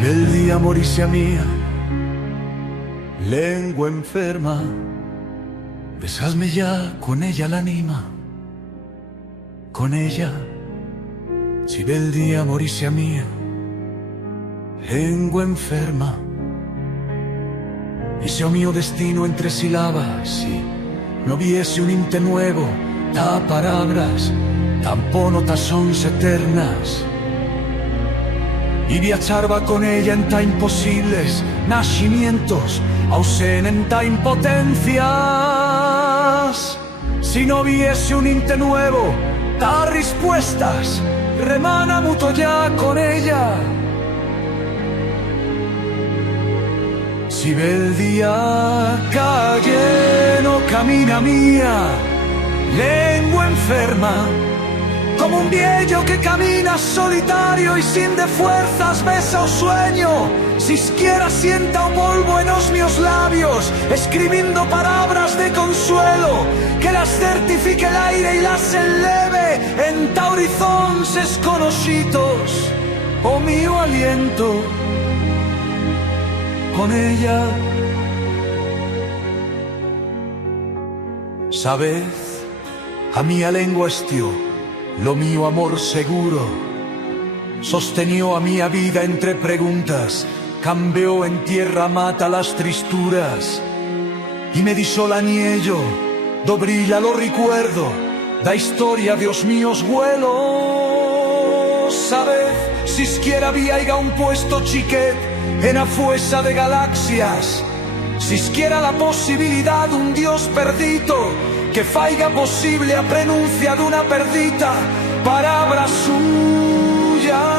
bel día morisse mia, lengua enferma, besadme ya con ella l'anima, con ella, si bel día morisse mia, lengua enferma, y se o mio destino entresilaba, si no hubiese un inte nuevo, ta palabras, tampoco ta sons eternas, y viacharba con ella en ta imposibles nacimientos, ausen en ta impotencias. Si no hubiese un inte nuevo, ta respuestas, remana muto ya con ella. Si bel día calle no camina mía, lengua enferma, como un viejo que camina solitario y sin de fuerzas besa o sueño, siquiera sienta o polvo en los mios labios, escribiendo palabras de consuelo, que las certifique el aire y las eleve en ta horizontes desconocidos, o mío aliento con ella. Sabed, a mía lengua estió, lo mío amor seguro, sostenió a mía vida entre preguntas, cambió en tierra mata las tristuras, y me disó la niello, dobrilla lo recuerdo, da historia Dios míos vuelos. Sabed, si siquiera había un puesto chiquet en la fuesa de galaxias, si siquiera la posibilidad de un Dios perdido, que faiga posible a prenuncia de una perdita palabra suya.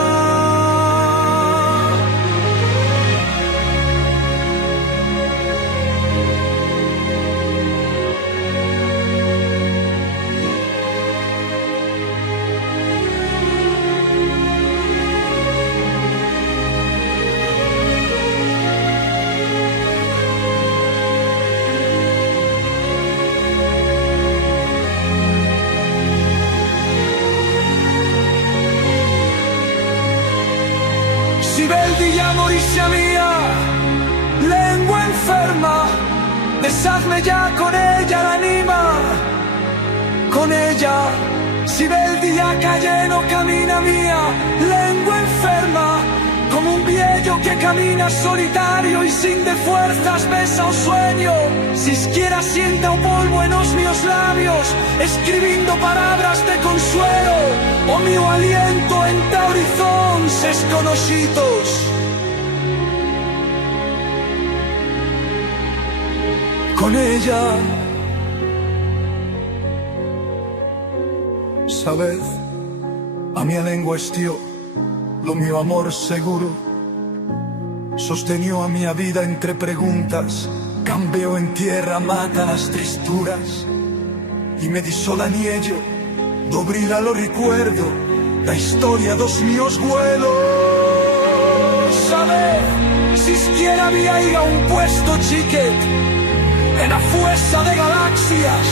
Si bel día morisse mía, lengua enferma, besadme ya con ella l'anima, con ella. Si bel día calle no camina mía, lengua enferma, como un viejo que camina solitario y sin de fuerzas besa o sueño, siquiera sienta un polvo en los mios labios, escribiendo palabras de consuelo, o mío aliento en ta horizontes desconocidos. Con ella, sabed, a mia lengua estió, lo mío amor seguro, sostenió a mia vida entre preguntas, cambió en tierra mata las tristuras, y me disó la niello, dobrila lo recuerdo, la historia dos míos vuelos. Sabed, si siquiera había un puesto chiquet en la fuerza de galaxias,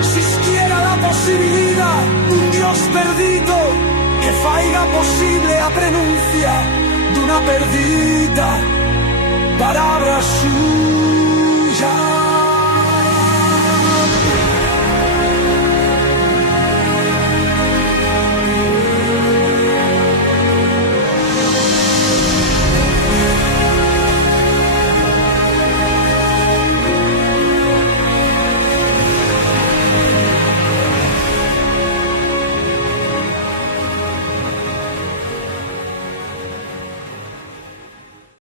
si siquiera la posibilidad de un Dios perdido, que faiga posible a prenuncia de una perdida palabra suya.